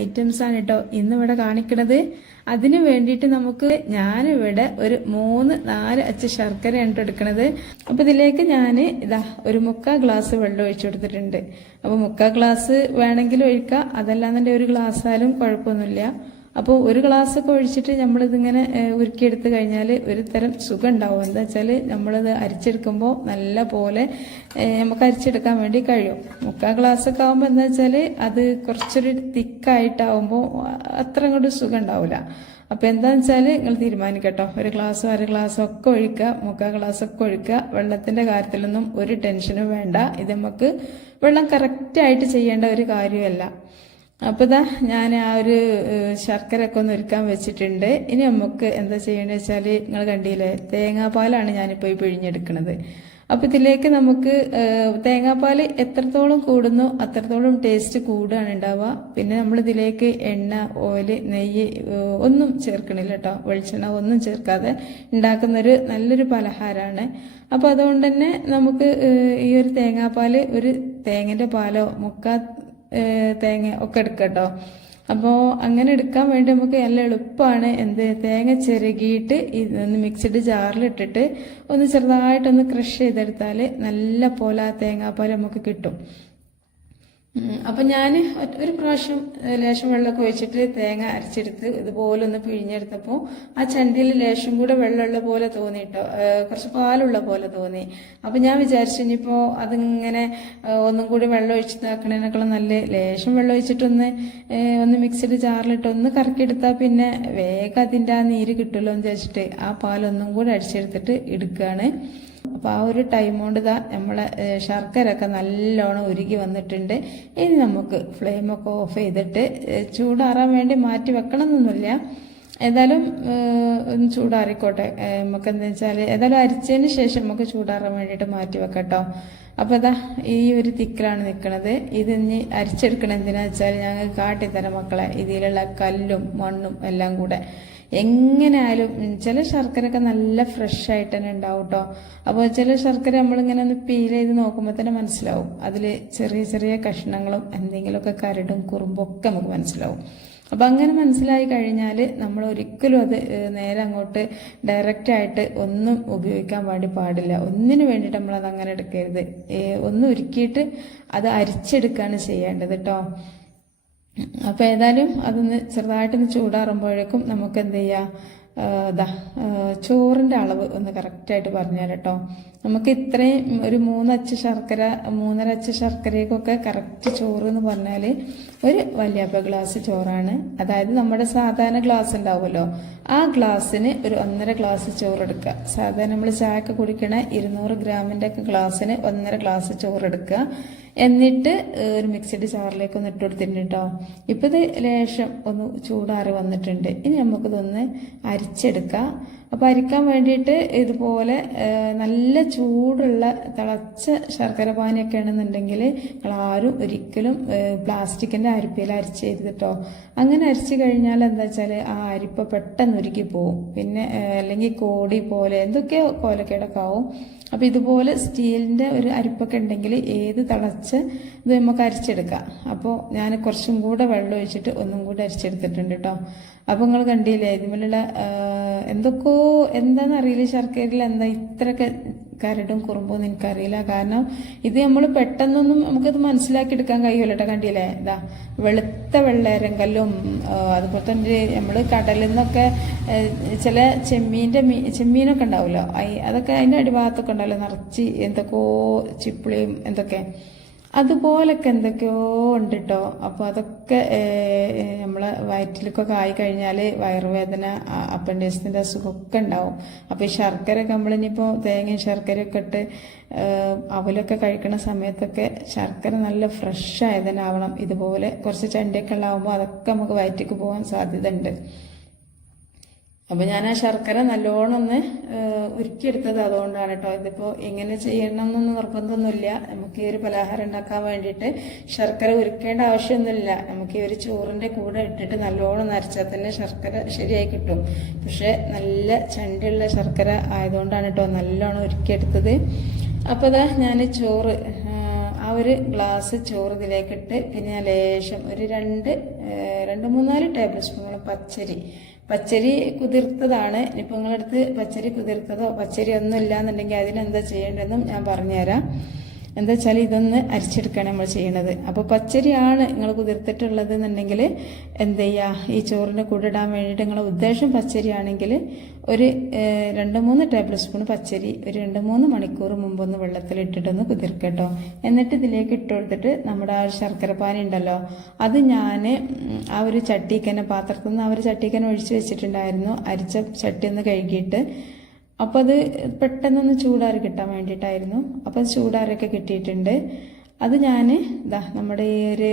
ഐറ്റംസാണ് കേട്ടോ ഇന്നിവിടെ കാണിക്കുന്നത്. അതിന് വേണ്ടിയിട്ട് നമുക്ക് ഞാനിവിടെ ഒരു 3-4 അച്ച് ശർക്കരയാണ് എടുക്കുന്നത്. അപ്പൊ ഇതിലേക്ക് ഞാൻ ഇതാ ഒരു 3/4 ഗ്ലാസ് വെള്ളം ഒഴിച്ചു കൊടുത്തിട്ടുണ്ട്. അപ്പൊ 3/4 ഗ്ലാസ് വേണമെങ്കിൽ ഒഴിക്കാം, അതല്ലാന്നുണ്ടെങ്കിൽ ഒരു ഗ്ലാസ് ആയാലും കുഴപ്പമൊന്നുമില്ല. അപ്പോൾ ഒരു ഗ്ലാസ് ഒക്കെ ഒഴിച്ചിട്ട് നമ്മളിതിങ്ങനെ ഉരുക്കിയെടുത്ത് കഴിഞ്ഞാൽ ഒരു തരം സുഖം ഉണ്ടാവും. എന്താ വെച്ചാൽ നമ്മളിത് അരിച്ചെടുക്കുമ്പോൾ നല്ല പോലെ നമുക്ക് അരിച്ചെടുക്കാൻ വേണ്ടി കഴിയും. 3/4 ഗ്ലാസ് ഒക്കെ ആകുമ്പോൾ എന്താ വെച്ചാൽ അത് കുറച്ചൊരു തിക്കായിട്ടാവുമ്പോൾ അത്ര അങ്ങോട്ട് സുഖം ഉണ്ടാവില്ല. അപ്പം എന്താണെന്ന് വെച്ചാൽ നിങ്ങൾ തീരുമാനിക്കട്ടോ, ഒരു ഗ്ലാസ്സോ 1/2 ഗ്ലാസ്സോ ഒക്കെ ഒഴിക്കുക, 3/4 ഗ്ലാസ് ഒക്കെ ഒഴിക്കുക. വെള്ളത്തിന്റെ കാര്യത്തിലൊന്നും ഒരു ടെൻഷനും വേണ്ട. ഇത് നമുക്ക് വെള്ളം കറക്റ്റായിട്ട് ചെയ്യേണ്ട ഒരു കാര്യമല്ല. അപ്പോൾ ഇതാ ഞാൻ ആ ഒരു ശർക്കര ഒക്കെ ഒന്ന് ഒരുക്കാൻ വെച്ചിട്ടുണ്ട്. ഇനി നമുക്ക് എന്താ ചെയ്യേണ്ടത് വെച്ചാൽ നിങ്ങൾ കണ്ടില്ലേ, തേങ്ങാപ്പാലാണ് ഞാനിപ്പോൾ ഈ പിഴിഞ്ഞെടുക്കുന്നത്. അപ്പോൾ ഇതിലേക്ക് നമുക്ക് തേങ്ങാപ്പാൽ എത്രത്തോളം കൂടുന്നു അത്രത്തോളം ടേസ്റ്റ് കൂടുകയാണ് ഉണ്ടാവുക. പിന്നെ നമ്മളിതിലേക്ക് എണ്ണ, ഓയില്, നെയ്യ് ഒന്നും ചേർക്കണില്ല കേട്ടോ. വെളിച്ചെണ്ണ ഒന്നും ചേർക്കാതെ ഉണ്ടാക്കുന്നൊരു നല്ലൊരു പലഹാരമാണ്. അപ്പോൾ അതുകൊണ്ട് തന്നെ നമുക്ക് ഈ ഒരു തേങ്ങാപ്പാൽ ഒരു തേങ്ങൻ്റെ പാലോ 3/4 തേങ്ങ ഒക്കെ എടുക്കട്ടോ. അപ്പോൾ അങ്ങനെ എടുക്കാൻ വേണ്ടി നമുക്ക് നല്ല എളുപ്പമാണ്. തേങ്ങ ചിരകിയിട്ട് ഒന്ന് മിക്സിഡ് ജാറിലിട്ടിട്ട് ഒന്ന് ചെറുതായിട്ടൊന്ന് ക്രഷ് ചെയ്തെടുത്താൽ നല്ല പോലെ ആ തേങ്ങാപ്പാൽ നമുക്ക് കിട്ടും. അപ്പം ഞാൻ ഒരു പ്രാവശ്യം ലേശം വെള്ളമൊക്കെ ഒഴിച്ചിട്ട് തേങ്ങ അരച്ചെടുത്ത് ഇതുപോലെ ഒന്ന് പിഴിഞ്ഞെടുത്തപ്പോൾ ആ ചണ്ടിയിൽ ലേശം കൂടെ വെള്ളമുള്ള പോലെ തോന്നിട്ടോ, കുറച്ച് പാലുള്ള പോലെ തോന്നി. അപ്പം ഞാൻ വിചാരിച്ചു ഇനിയിപ്പോൾ അതിങ്ങനെ ഒന്നും കൂടി വെള്ളം ഒഴിച്ചിട്ടാക്കണേനേക്കാളും നല്ല ലേശം വെള്ളം ഒഴിച്ചിട്ടൊന്ന് മിക്സിഡ് ജാറിലിട്ട് ഒന്ന് കറക്കിയെടുത്താൽ പിന്നെ വേഗം അതിൻ്റെ ആ നീര് കിട്ടുമല്ലോ എന്ന് വിചാരിച്ചിട്ട് ആ പാലൊന്നും കൂടി അടിച്ചെടുത്തിട്ട് എടുക്കുകയാണ്. അപ്പോൾ ആ ഒരു ടൈം കൊണ്ട് ഇതാ നമ്മളെ ശർക്കരയൊക്കെ നല്ലോണം ഉരുകി വന്നിട്ടുണ്ട്. ഇനി നമുക്ക് ഫ്ലെയിമൊക്കെ ഓഫ് ചെയ്തിട്ട് ചൂടാറാൻ വേണ്ടി മാറ്റി വെക്കണം എന്നൊന്നുമില്ല. ഏതായാലും ഒന്ന് ചൂടാറിക്കോട്ടെ. നമുക്ക് എന്താ വെച്ചാൽ ഏതായാലും അരിച്ചതിന് ശേഷം നമുക്ക് ചൂടാറാൻ വേണ്ടിയിട്ട് മാറ്റി വെക്കട്ടോ. അപ്പോൾ ഇതാ ഈ ഒരു തിക്കിലാണ് നിൽക്കുന്നത്. ഇത് ഇനി അരിച്ചെടുക്കണം എന്തിനാ വെച്ചാൽ ഞങ്ങൾ കാട്ടിത്തരാം മക്കളെ. ഇതിലുള്ള കല്ലും മണ്ണും എല്ലാം കൂടെ എങ്ങനെ ആയാലും ചില ശർക്കരയൊക്കെ നല്ല ഫ്രഷ് ആയിട്ട് തന്നെ ഉണ്ടാവും കേട്ടോ. അപ്പോൾ ചില ശർക്കര നമ്മളിങ്ങനെ ഒന്ന് പീൽ ചെയ്ത് നോക്കുമ്പോൾ തന്നെ മനസ്സിലാവും അതിൽ ചെറിയ ചെറിയ കഷ്ണങ്ങളും എന്തെങ്കിലുമൊക്കെ കരടും കുറുമ്പൊക്കെ നമുക്ക് മനസ്സിലാവും. അപ്പം അങ്ങനെ മനസ്സിലായി കഴിഞ്ഞാൽ നമ്മൾ ഒരിക്കലും അത് നേരെ അങ്ങോട്ട് ഡയറക്റ്റായിട്ട് ഒന്നും ഉപയോഗിക്കാൻ വേണ്ടി പാടില്ല. ഒന്നിനു വേണ്ടിയിട്ട് നമ്മളത് അങ്ങനെ എടുക്കരുത്. ഒന്ന് ഉരുക്കിയിട്ട് അത് അരിച്ചെടുക്കുകയാണ് ചെയ്യേണ്ടത് കേട്ടോ. അപ്പോൾ ഏതായാലും അതൊന്ന് ചെറുതായിട്ടൊന്ന് ചൂടാറുമ്പോഴേക്കും നമുക്ക് എന്ത് ചെയ്യാം, ചോറിൻ്റെ അളവ് ഒന്ന് കറക്റ്റായിട്ട് പറഞ്ഞാൽ കേട്ടോ. നമുക്ക് ഇത്രയും ഒരു 3 അച്ച് ശർക്കര 3.5 അച്ച് ശർക്കരയ്ക്കൊക്കെ കറക്റ്റ് ചോറ് എന്ന് പറഞ്ഞാൽ ഒരു വലിയപ്പ ഗ്ലാസ് ചോറാണ്. അതായത് നമ്മുടെ സാധാരണ ഗ്ലാസ് ഉണ്ടാവുമല്ലോ, ആ ഗ്ലാസ്സിന് ഒരു 1.5 ഗ്ലാസ് ചോറെടുക്കുക. സാധാരണ നമ്മൾ ചായക്ക് കുടിക്കണ 200 ഗ്രാമിൻ്റെ ഒക്കെ ഗ്ലാസ്സിന് 1.5 ഗ്ലാസ് ചോറെടുക്കുക. എന്നിട്ട് ഒരു മിക്സിഡ് ജാറിലേക്ക് ഒന്ന് ഇട്ട് കൊടുത്തിട്ടുണ്ട് കേട്ടോ. ഇപ്പം ഇത് ലേശം ഒന്ന് ചൂടാറി വന്നിട്ടുണ്ട്. ഇനി നമുക്കിതൊന്ന് അരിച്ചെടുക്കാം. അപ്പോൾ അരിക്കാൻ വേണ്ടിയിട്ട് ഇതുപോലെ നല്ല ചൂടുള്ള തിളച്ച ശർക്കര പാനിയൊക്കെ ആണെന്നുണ്ടെങ്കിൽ നിങ്ങളാരും ഒരിക്കലും പ്ലാസ്റ്റിക്കിൻ്റെ അരിപ്പയിൽ അരിച്ചരുത് കേട്ടോ. അങ്ങനെ അരിച്ചു കഴിഞ്ഞാൽ എന്താ വെച്ചാൽ ആ അരിപ്പ പെട്ടെന്ന് ഉരുക്കി പോവും. പിന്നെ അല്ലെങ്കിൽ കോടി പോലെ എന്തൊക്കെയോ കോലക്കേടൊക്കെ ആവും. അപ്പോൾ ഇതുപോലെ സ്റ്റീലിൻ്റെ ഒരു അരിപ്പൊക്കെ ഉണ്ടെങ്കിൽ ഏത് തിളച്ച് ഇത് നമുക്ക് അരിച്ചെടുക്കാം. അപ്പോൾ ഞാൻ കുറച്ചും കൂടെ വെള്ളം ഒഴിച്ചിട്ട് ഒന്നും കൂടെ അരിച്ചെടുത്തിട്ടുണ്ട് കേട്ടോ. അപ്പോൾ നിങ്ങൾ കണ്ടില്ലേ ഇതിലുള്ള എന്തൊക്കെയോ എന്താണെന്നറിയില്ല, ശർക്കരയിൽ എന്താ ഇത്രയൊക്കെ കരടും കുറുമ്പൊന്നും എനിക്കറിയില്ല. കാരണം ഇത് നമ്മൾ പെട്ടെന്നൊന്നും നമുക്കത് മനസ്സിലാക്കി എടുക്കാൻ കഴിയുമല്ലോ കേട്ടോ. കണ്ടില്ലേ ഇതാ വെളുത്ത വെള്ളേരങ്കല്ലും അതുപോലെ തന്നെ നമ്മൾ കടലിൽ നിന്നൊക്കെ ചില ചെമ്മീനൊക്കെ ഉണ്ടാവുമല്ലോ, അതൊക്കെ അതിൻ്റെ അടിഭാഗത്തൊക്കെ ഉണ്ടാവില്ല നിറച്ച് എന്തൊക്കെയോ ചിപ്പിളിയും എന്തൊക്കെ അതുപോലൊക്കെ എന്തൊക്കെയോ ഉണ്ട് കേട്ടോ. അപ്പോൾ അതൊക്കെ നമ്മളെ വയറ്റിലേക്കൊക്കെ ആയിക്കഴിഞ്ഞാൽ വയറുവേദന, അപ്പൻഡിക്സിൻ്റെ അസുഖമൊക്കെ ഉണ്ടാവും. അപ്പോൾ ഈ ശർക്കരയൊക്കെ നമ്മളിനിപ്പോൾ തേങ്ങയും ശർക്കരയൊക്കെ ഇട്ട് അവലൊക്കെ കഴിക്കുന്ന സമയത്തൊക്കെ ശർക്കര നല്ല ഫ്രഷ് ആയതിനാവണം. ഇതുപോലെ കുറച്ച് ചണ്ടിയൊക്കെ ഉണ്ടാവുമ്പോൾ അതൊക്കെ നമുക്ക് വയറ്റിലേക്ക് പോകാൻ സാധ്യത ഉണ്ട്. അപ്പോൾ ഞാൻ ആ ശർക്കര നല്ലോണം ഒന്ന് ഉരുക്കിയെടുത്തത് അതുകൊണ്ടാണ് കേട്ടോ. ഇതിപ്പോൾ എങ്ങനെ ചെയ്യണം എന്നൊന്നും നിർബന്ധമൊന്നുമില്ല. നമുക്ക് ഈ ഒരു പലഹാരം ഉണ്ടാക്കാൻ വേണ്ടിയിട്ട് ശർക്കര ഉരുക്കേണ്ട ആവശ്യമൊന്നുമില്ല. നമുക്ക് ഈ ഒരു ചോറിൻ്റെ കൂടെ ഇട്ടിട്ട് നല്ലോണം നരച്ചാൽ തന്നെ ശർക്കര ശരിയായി കിട്ടും. പക്ഷെ നല്ല ചണ്ടിയുള്ള ശർക്കര ആയതുകൊണ്ടാണ് കേട്ടോ നല്ലോണം ഉരുക്കിയെടുത്തത്. അപ്പോൾ ഇതാ ഞാൻ ചോറ് ആ ഒരു ഗ്ലാസ് ചോറ് ഇതിലേക്കിട്ട് പിന്നെ ലേശം ഒരു 2 2-3-4 ടേബിൾ സ്പൂൺ പച്ചരി കുതിർത്തതാണ്. ഇനിയിപ്പോൾ നിങ്ങളടുത്ത് പച്ചരി കുതിർത്തതോ പച്ചരി ഒന്നും ഇല്ലാന്നുണ്ടെങ്കിൽ അതിനെന്താ ചെയ്യേണ്ടതെന്നും ഞാൻ പറഞ്ഞുതരാം. എന്താ വെച്ചാൽ ഇതൊന്ന് അരിച്ചെടുക്കുകയാണ് നമ്മൾ ചെയ്യണത്. അപ്പോൾ പച്ചരിയാണ് നിങ്ങൾ കുതിർത്തിട്ടുള്ളത് എന്നുണ്ടെങ്കിൽ എന്ത് ചെയ്യുക, ഈ ചോറിൻ്റെ കൂടെ ഇടാൻ വേണ്ടിയിട്ട് നിങ്ങളുടെ ഉദ്ദേശം പച്ചരിയാണെങ്കിൽ ഒരു 2-3 ടേബിൾ സ്പൂൺ പച്ചരി ഒരു 2-3 മണിക്കൂർ മുമ്പൊന്ന് വെള്ളത്തിലിട്ടിട്ടൊന്ന് കുതിർക്കട്ടോ. എന്നിട്ട് ഇതിലേക്ക് ഇട്ട് കൊടുത്തിട്ട് നമ്മുടെ ആ ഒരു ശർക്കര പാനി ഉണ്ടല്ലോ, അത് ഞാൻ ആ ഒരു ചട്ടിക്കന്നെ പാത്രത്തിൽ നിന്ന് ആ ഒരു ചട്ടിക്കന്നെ ഒഴിച്ച് വെച്ചിട്ടുണ്ടായിരുന്നു. അരിച്ച ചട്ടി ഒന്ന് കഴുകിയിട്ട്. അപ്പോൾ അത് പെട്ടെന്നൊന്ന് ചൂടാറി കിട്ടാൻ വേണ്ടിയിട്ടായിരുന്നു. അപ്പോൾ അത് ചൂടാറിയൊക്കെ കിട്ടിയിട്ടുണ്ട്. അത് ഞാൻ നമ്മുടെ ഈ ഒരു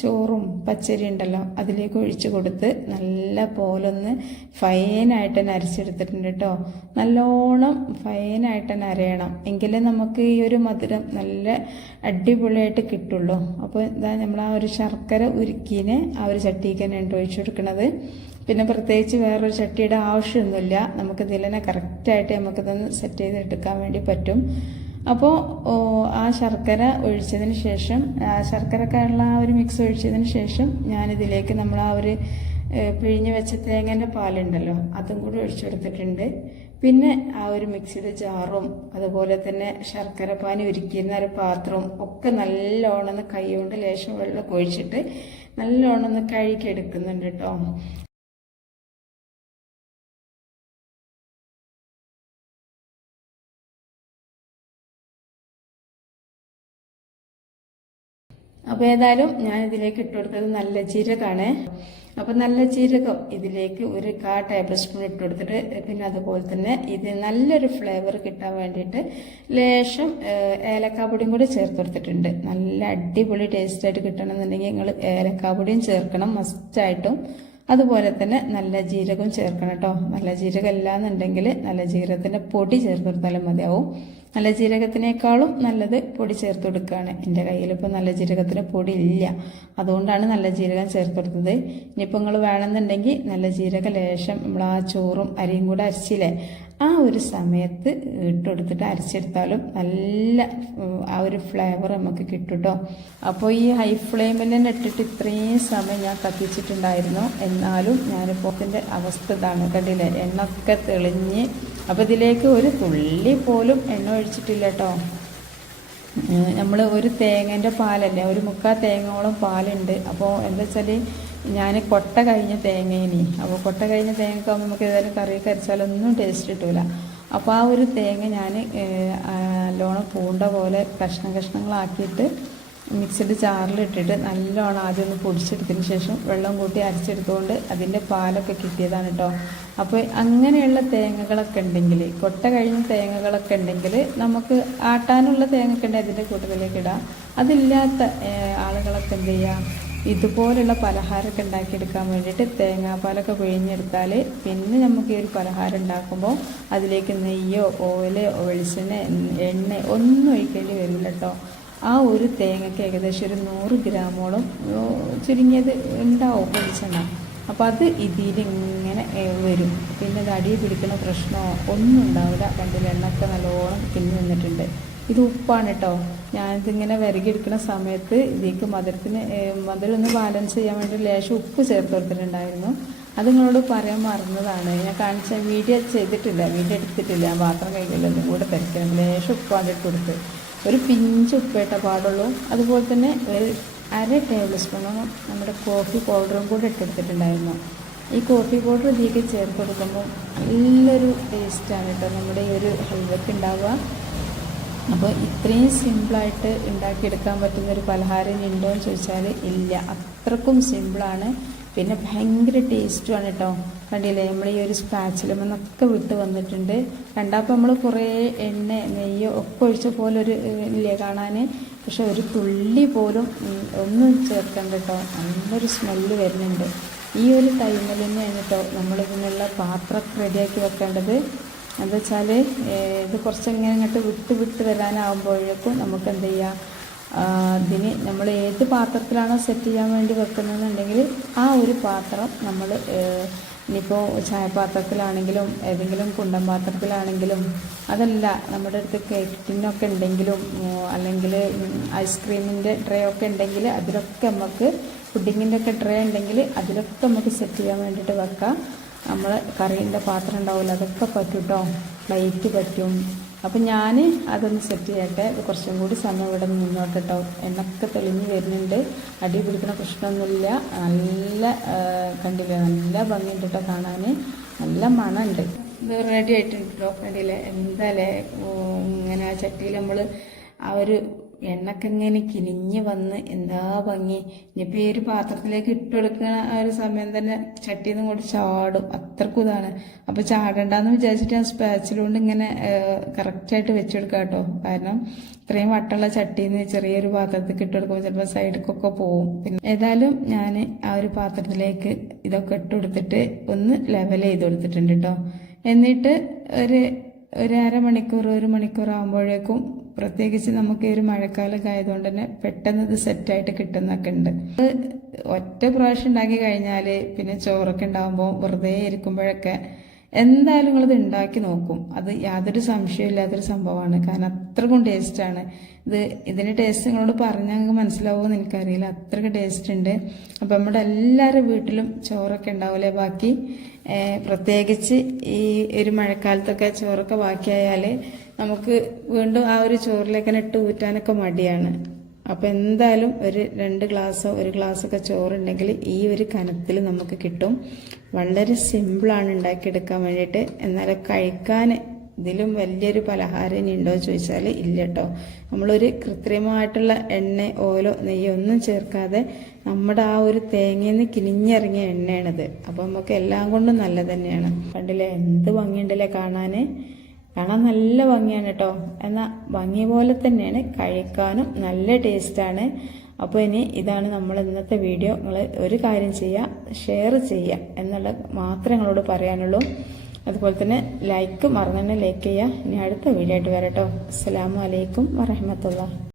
ചോറും പച്ചരി ഉണ്ടല്ലോ അതിലേക്ക് ഒഴിച്ച് കൊടുത്ത് നല്ല പോലൊന്ന് ഫൈനായിട്ട് തന്നെ അരച്ചെടുത്തിട്ടുണ്ട് കേട്ടോ. നല്ലോണം ഫൈനായിട്ട് തന്നെ അരയണം, എങ്കിലേ നമുക്ക് ഈ ഒരു മധുരം നല്ല അടിപൊളിയായിട്ട് കിട്ടുള്ളൂ. അപ്പോൾ നമ്മൾ ആ ഒരു ശർക്കര ഉരുക്കീനെ ആ ഒരു ചട്ടിക്ക് തന്നെ ഒഴിച്ചു കൊടുക്കുന്നത്. പിന്നെ പ്രത്യേകിച്ച് വേറൊരു ചട്ടിയുടെ ആവശ്യമൊന്നുമില്ല. നമുക്ക് ഇതിൽ തന്നെ കറക്റ്റായിട്ട് നമുക്കിതൊന്ന് സെറ്റ് ചെയ്തെടുക്കാൻ വേണ്ടി പറ്റും. അപ്പോൾ ആ ശർക്കര ഒഴിച്ചതിന് ശേഷം ശർക്കരക്കായുള്ള ആ ഒരു മിക്സ് ഒഴിച്ചതിന് ശേഷം ഞാനിതിലേക്ക് നമ്മൾ ആ ഒരു പിഴിഞ്ഞ് വെച്ച തേങ്ങേൻ്റെ പാലുണ്ടല്ലോ അതും കൂടി ഒഴിച്ചു കൊടുത്തിട്ടുണ്ട്. പിന്നെ ആ ഒരു മിക്സിയുടെ ജാറും അതുപോലെ തന്നെ ശർക്കര പാനി ഉരുക്കിയിരുന്ന ഒരു പാത്രവും ഒക്കെ നല്ലോണം ഒന്ന് കൈ കൊണ്ട് ലേശം വെള്ളം ഒഴിച്ചിട്ട് നല്ലോണം ഒന്ന് കഴുകിയെടുക്കുന്നുണ്ട് കേട്ടോ. അപ്പോൾ ഏതായാലും ഞാൻ ഇതിലേക്ക് ഇട്ട് കൊടുത്തത് നല്ല ജീരകമാണ്. അപ്പോൾ നല്ല ജീരകം ഇതിലേക്ക് ഒരു 1/4 ടേബിൾ സ്പൂൺ ഇട്ട് കൊടുത്തിട്ട് പിന്നെ അതുപോലെ തന്നെ ഇത് നല്ലൊരു ഫ്ലേവർ കിട്ടാൻ വേണ്ടിയിട്ട് ലേശം ഏലക്കാപ്പൊടിയും കൂടി ചേർത്ത് കൊടുത്തിട്ടുണ്ട്. നല്ല അടിപൊളി ടേസ്റ്റായിട്ട് കിട്ടണമെന്നുണ്ടെങ്കിൽ നിങ്ങൾ ഏലക്കാപ്പൊടിയും ചേർക്കണം മസ്റ്റായിട്ടും. അതുപോലെ തന്നെ നല്ല ജീരകം ചേർക്കണം കേട്ടോ. നല്ല ജീരകം ഇല്ലാന്നുണ്ടെങ്കിൽ നല്ല ജീരകത്തിൻ്റെ പൊടി ചേർത്ത് കൊടുത്താലും മതിയാവും. നല്ല ജീരകത്തിനേക്കാളും നല്ലത് പൊടി ചേർത്ത് കൊടുക്കുകയാണ്. എൻ്റെ കയ്യിലിപ്പോൾ നല്ല ജീരകത്തിന് പൊടി ഇല്ല, അതുകൊണ്ടാണ് നല്ല ജീരകം ചേർത്ത് കൊടുത്തത്. ഇനിയിപ്പോൾ നിങ്ങൾ വേണമെന്നുണ്ടെങ്കിൽ നല്ല ജീരക ലേശം നമ്മൾ ആ ചോറും അരിയും കൂടെ അരച്ചില്ലേ ആ ഒരു സമയത്ത് ഇട്ടെടുത്തിട്ട് അരച്ചെടുത്താലും നല്ല ആ ഒരു ഫ്ലേവർ നമുക്ക് കിട്ടും കേട്ടോ. അപ്പോൾ ഈ ഹൈ ഫ്ലെയിമിൽ തന്നെ ഇട്ടിട്ട് ഇത്രയും സമയം ഞാൻ കത്തിച്ചിട്ടുണ്ടായിരുന്നു. എന്നാലും ഞാനിപ്പോൾ ഇതിൻ്റെ അവസ്ഥ ഇതാണ്, കണ്ടില്ലേ, എണ്ണൊക്കെ തെളിഞ്ഞ്. അപ്പോൾ ഇതിലേക്ക് ഒരു തുള്ളി പോലും എണ്ണ ഒഴിച്ചിട്ടില്ല കേട്ടോ. നമ്മൾ ഒരു തേങ്ങേൻ്റെ പാലല്ലേ, ഒരു 3/4 തേങ്ങയോളം പാലുണ്ട്. അപ്പോൾ എന്താ വെച്ചാൽ ഞാൻ കൊട്ട കഴിഞ്ഞ തേങ്ങയിനി, അപ്പോൾ കൊട്ട കഴിഞ്ഞ തേങ്ങ നമുക്ക് ഏതായാലും കറി കരച്ചാലൊന്നും ടേസ്റ്റ് കിട്ടൂല. അപ്പോൾ ആ ഒരു തേങ്ങ ഞാൻ നല്ലോണം പൂണ്ട പോലെ കഷ്ണങ്ങളാക്കിയിട്ട് മിക്സിഡ് ജാറിലിട്ടിട്ട് നല്ലോണം ആദ്യം ഒന്ന് പൊടിച്ചെടുത്തതിന് ശേഷം വെള്ളം കൂട്ടി അരച്ചെടുത്തുകൊണ്ട് അതിൻ്റെ പാലൊക്കെ കിട്ടിയതാണ് കേട്ടോ. അപ്പോൾ അങ്ങനെയുള്ള തേങ്ങകളൊക്കെ ഉണ്ടെങ്കിൽ, കൊട്ട കഴിഞ്ഞ തേങ്ങകളൊക്കെ ഉണ്ടെങ്കിൽ നമുക്ക് ആട്ടാനുള്ള തേങ്ങയൊക്കെ ഉണ്ടെങ്കിൽ അതിൻ്റെ കൂട്ടത്തിലേക്ക് ഇടാം. അതില്ലാത്ത ആളുകളൊക്കെ എന്ത് ചെയ്യുക, ഇതുപോലുള്ള പലഹാരമൊക്കെ ഉണ്ടാക്കിയെടുക്കാൻ വേണ്ടിയിട്ട് തേങ്ങാപ്പാലൊക്കെ പിഴിഞ്ഞെടുത്താൽ പിന്നെ നമുക്ക് ഈ ഒരു പലഹാരം ഉണ്ടാക്കുമ്പോൾ അതിലേക്ക് നെയ്യോ ഓയിലോ വെളിച്ചെണ്ണ എണ്ണ ഒന്നും ഒഴിക്കേണ്ടി വരില്ല കേട്ടോ. ആ ഒരു തേങ്ങയ്ക്ക് ഏകദേശം ഒരു 100 ഗ്രാമോളം ചുരുങ്ങിയത് ഉണ്ടാവും വെളിച്ചെണ്ണ. അപ്പോൾ അത് ഇതിലിങ്ങനെ വരും. പിന്നെ ഇത് അടി പിടിക്കുന്ന പ്രശ്നമോ ഒന്നും ഉണ്ടാവില്ല. കണ്ടില്ല, എണ്ണൊക്കെ നല്ലോണം പിന്നെ നിന്നിട്ടുണ്ട്. ഇത് ഉപ്പാണ് കേട്ടോ. ഞാനിതിങ്ങനെ വിരകിയെടുക്കുന്ന സമയത്ത് ഇതിലേക്ക് മധുരം ഒന്ന് ബാലൻസ് ചെയ്യാൻ വേണ്ടി ലേശം ഉപ്പ് ചേർത്ത് കൊടുത്തിട്ടുണ്ടായിരുന്നു. അത് നിങ്ങളോട് പറയാൻ മറന്നതാണ്. ഞാൻ കാണിച്ച വീഡിയോ ചെയ്തിട്ടില്ല, വീഡിയോ എടുത്തിട്ടില്ല. ഞാൻ പാത്രം കഴുകില്ലൊന്നും കൂടെ തിരക്കണം. ലേശം ഉപ്പാണ് ഇട്ട് കൊടുത്ത്, ഒരു പിഞ്ച് ഉപ്പേട്ട പാടുള്ളൂ. അതുപോലെ തന്നെ ഒരു 1/2 ടേബിൾ സ്പൂണോളം നമ്മുടെ കോഫി പൗഡറും കൂടെ ഇട്ടെടുത്തിട്ടുണ്ടായിരുന്നു. ഈ കോഫി പൗഡർ ഇതിലേക്ക് ചേർത്ത് കൊടുക്കുമ്പോൾ നല്ലൊരു ടേസ്റ്റാണ് കേട്ടോ നമ്മുടെ ഈ ഒരു ഹൽവയ്ക്ക് ഉണ്ടാവുക. അപ്പോൾ ഇത്രയും സിമ്പിളായിട്ട് ഉണ്ടാക്കിയെടുക്കാൻ പറ്റുന്നൊരു പലഹാരം ഉണ്ടോ എന്ന് ചോദിച്ചാൽ ഇല്ല, അത്രക്കും സിമ്പിളാണ്. പിന്നെ ഭയങ്കര ടേസ്റ്റുമാണ് കേട്ടോ. കണ്ടില്ലേ, നമ്മൾ ഈ ഒരു സ്പാച്ചിലുമെന്നൊക്കെ വിട്ട് വന്നിട്ടുണ്ട്. കണ്ടപ്പോൾ നമ്മൾ കുറേ എണ്ണ നെയ്യോ ഒക്കെ ഒഴിച്ച പോലെ ഒരു ഇല്ലേ കാണാൻ, പക്ഷെ ഒരു തുള്ളി പോലും ഒന്നും ചേർക്കണ്ട കേട്ടോ. നല്ലൊരു സ്മെല്ല് വരുന്നുണ്ട്. ഈ ഒരു ടൈമിൽ തന്നെയാണ് കേട്ടോ നമ്മളിതിനുള്ള പാത്രം റെഡിയാക്കി വെക്കേണ്ടത്. എന്താ വെച്ചാൽ ഇത് കുറച്ചിങ്ങനെ ഇങ്ങോട്ട് വിട്ട് വരാനാകുമ്പോഴേക്കും നമുക്ക് എന്ത് ചെയ്യാം, ഇതിന് നമ്മൾ ഏത് പാത്രത്തിലാണോ സെറ്റ് ചെയ്യാൻ വേണ്ടി വെക്കുന്നതെന്നുണ്ടെങ്കിൽ ആ ഒരു പാത്രം നമ്മൾ ഇനിയിപ്പോൾ ചായപാത്രത്തിലാണെങ്കിലും ഏതെങ്കിലും കുണ്ടൻ പാത്രത്തിലാണെങ്കിലും, അതല്ല നമ്മുടെ അടുത്ത് കേക്ക് ടിന്നൊക്കെ ഉണ്ടെങ്കിലും അല്ലെങ്കിൽ ഐസ്ക്രീമിൻ്റെ ട്രേ ഒക്കെ ഉണ്ടെങ്കിൽ അതിലൊക്കെ നമുക്ക് പുഡിങ്ങിൻ്റെ ഒക്കെ ട്രേ ഉണ്ടെങ്കിൽ അതിലൊക്കെ നമുക്ക് സെറ്റ് ചെയ്യാൻ വേണ്ടിയിട്ട് വെക്കാം. നമ്മൾ കറീൻ്റെ പാത്രം ഉണ്ടാവില്ല, അതൊക്കെ പറ്റും കേട്ടോ, പ്ലേറ്റ് പറ്റും. അപ്പം ഞാൻ അതൊന്ന് സെറ്റ് ചെയ്യട്ടെ. കുറച്ചും കൂടി സമയം ഇവിടെ നിന്നോട്ടെ കേട്ടോ. എണ്ണൊക്കെ തെളിഞ്ഞ് വരുന്നുണ്ട്, അടി പിടിക്കുന്ന പ്രശ്നമൊന്നുമില്ല. നല്ല കണ്ടില്ലേ, നല്ല ഭംഗിയുണ്ട് കേട്ടോ കാണാൻ, നല്ല മണമുണ്ട്. ഇത് റെഡി ആയിട്ടുണ്ട് കേട്ടോ. കണ്ടില്ലേ എന്തായാലേ ഇങ്ങനെ ആ ചട്ടിയിൽ നമ്മൾ ആ ഒരു എണ്ണൊക്കെ ഇങ്ങനെ കിനിഞ്ഞ് വന്ന് എന്താ ഭംഗി. ഇനിയിപ്പോൾ ഈ ഒരു പാത്രത്തിലേക്ക് ഇട്ട് കൊടുക്കുന്ന ആ ഒരു സമയം തന്നെ ചട്ടിയിൽ നിന്ന് കൂടി ചാടും, അത്രക്കും ഇതാണ്. അപ്പോൾ ചാടണ്ടെന്ന് വിചാരിച്ചിട്ട് ഞാൻ സ്പാച്ചിലുകൊണ്ട് ഇങ്ങനെ കറക്റ്റായിട്ട് വെച്ച് കൊടുക്കാം കേട്ടോ. കാരണം ഇത്രയും വട്ടമുള്ള ചട്ടിയിൽ നിന്ന് ചെറിയൊരു പാത്രത്തിൽ ഇട്ട് കൊടുക്കുമ്പോൾ ചിലപ്പോൾ സൈഡിലേക്കൊക്കെ പോവും. പിന്നെ ഏതായാലും ഞാൻ ആ ഒരു പാത്രത്തിലേക്ക് ഇതൊക്കെ ഇട്ട് കൊടുത്തിട്ട് ഒന്ന് ലെവൽ ചെയ്ത് കൊടുത്തിട്ടുണ്ട് കേട്ടോ. എന്നിട്ട് ഒരു അരമണിക്കൂർ 1 മണിക്കൂർ ആകുമ്പോഴേക്കും, പ്രത്യേകിച്ച് നമുക്ക് ഈ ഒരു മഴക്കാലമൊക്കെ ആയതുകൊണ്ട് തന്നെ പെട്ടെന്ന് ഇത് സെറ്റായിട്ട് കിട്ടുന്നൊക്കെ ഉണ്ട്. ഒറ്റ പ്രാവശ്യം ഉണ്ടാക്കി കഴിഞ്ഞാൽ പിന്നെ ചോറൊക്കെ ഉണ്ടാകുമ്പോൾ വെറുതെ ഇരിക്കുമ്പോഴൊക്കെ എന്തായാലും നിങ്ങളിത് ഉണ്ടാക്കി നോക്കും. അത് യാതൊരു സംശയമില്ലാത്തൊരു സംഭവമാണ്. കാരണം അത്രക്കും ടേസ്റ്റാണ് ഇതിൻ്റെ ടേസ്റ്റ് നിങ്ങളോട് പറഞ്ഞാൽ നിങ്ങൾക്ക് മനസ്സിലാവുമെന്ന് എനിക്കറിയില്ല, അത്രയ്ക്ക് ടേസ്റ്റ് ഉണ്ട്. അപ്പം നമ്മുടെ എല്ലാവരുടെ വീട്ടിലും ചോറൊക്കെ ഉണ്ടാവില്ലേ ബാക്കി, പ്രത്യേകിച്ച് ഈ ഒരു മഴക്കാലത്തൊക്കെ ചോറൊക്കെ ബാക്കിയായാൽ നമുക്ക് വീണ്ടും ആ ഒരു ചോറിലേക്ക് തന്നെ ഇട്ട് ഊറ്റാനൊക്കെ മടിയാണ്. അപ്പോൾ എന്തായാലും ഒരു 2 ഗ്ലാസ്സോ 1 ഗ്ലാസ്സൊക്കെ ചോറുണ്ടെങ്കിൽ ഈ ഒരു കനത്തിൽ നമുക്ക് കിട്ടും. വളരെ സിമ്പിളാണ് ഉണ്ടാക്കിയെടുക്കാൻ വേണ്ടിയിട്ട്. എന്നാലും കഴിക്കാൻ ഇതിലും വലിയൊരു പലഹാരം ഇനി ഉണ്ടോ ചോദിച്ചാൽ ഇല്ല കേട്ടോ. നമ്മളൊരു കൃത്രിമമായിട്ടുള്ള എണ്ണ, ഓയിലോ, നെയ്യോ ഒന്നും ചേർക്കാതെ നമ്മുടെ ആ ഒരു തേങ്ങയിൽ നിന്ന് കിനിഞ്ഞിറങ്ങിയ എണ്ണയാണിത്. അപ്പോൾ നമുക്ക് എല്ലാം കൊണ്ടും നല്ലത് തന്നെയാണ്. കണ്ടില്ലേ എന്ത് ഭംഗിയുണ്ടല്ലേ കാണാൻ നല്ല ഭംഗിയാണ് കേട്ടോ. എന്നാൽ ഭംഗി പോലെ തന്നെയാണ് കഴിക്കാനും നല്ല ടേസ്റ്റാണ്. അപ്പോൾ ഇനി ഇതാണ് നമ്മൾ ഇന്നത്തെ വീഡിയോ. നിങ്ങൾ ഒരു കാര്യം ചെയ്യുക, ഷെയർ ചെയ്യുക എന്നുള്ളത് മാത്രമേ നിങ്ങളോട് പറയാനുള്ളൂ. അതുപോലെ തന്നെ ലൈക്ക് മറന്നു തന്നെ ലൈക്ക് ചെയ്യുക. ഇനി അടുത്ത വീഡിയോ ആയിട്ട് വരാം കേട്ടോ. അസ്സലാമു അലൈക്കും വറഹ്മത്തുള്ളാഹി.